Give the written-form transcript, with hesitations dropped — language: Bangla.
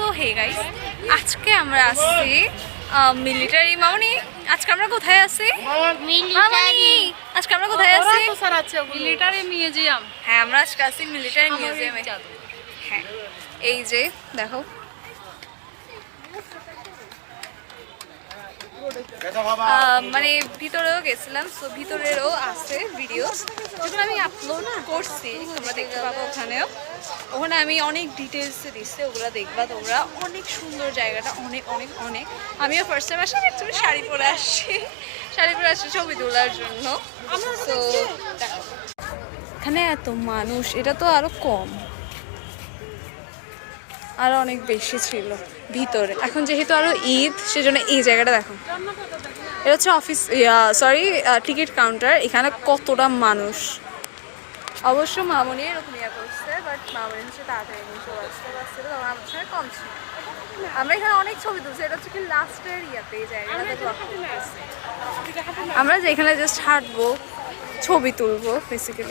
সো হে গাইস, আজকে আমরা আসছি মিলিটারি। মামনি, আজকে আমরা কোথায় আছি? মামনি, আজকে আমরা কোথায় আছি? Military museum. হ্যাঁ, আমরা আজকে আছি মিলিটারি মিউজিয়ামে। হ্যাঁ, এই যে দেখো, মানে ভিতরেও গেছিলাম, সো ভিতরেরও আছে ভিডিও যেগুলো আমি আপলোড করছি, তোমরা দেখতে পাবো। ওখানে আমি অনেক ডিটেলসে দিচ্ছি, ওগুলো দেখবা তোমরা। অনেক সুন্দর জায়গাটা, অনেক অনেক অনেক। আমিও ফার্স্ট টাইম আসলে একটু শাড়ি পরে আসছি ছবি তোলার জন্য। তো এখানে এত মানুষ, এটা তো আরো কম, আরো অনেক বেশি ছিল ভিতরে। এখন যেহেতু আরো ঈদ, সেজন্য এই জায়গাটা দেখো। এটা হচ্ছে অফিস, টিকিট কাউন্টার। এখানে কতটা মানুষ। অবশ্য মামনি এরকম করছে, বাট মামনি হচ্ছে তাড়াতাড়ি চলে আসতে পারছিল, তখন আমার সময় কম ছিল। আমরা এখানে অনেক ছবি তুলছি। এটা হচ্ছে কি লাস্টের ইয়াতে, এই জায়গাটা আমরা যেখানে জাস্ট হাঁটবো, ছবি তুলবো বেসিক্যালি।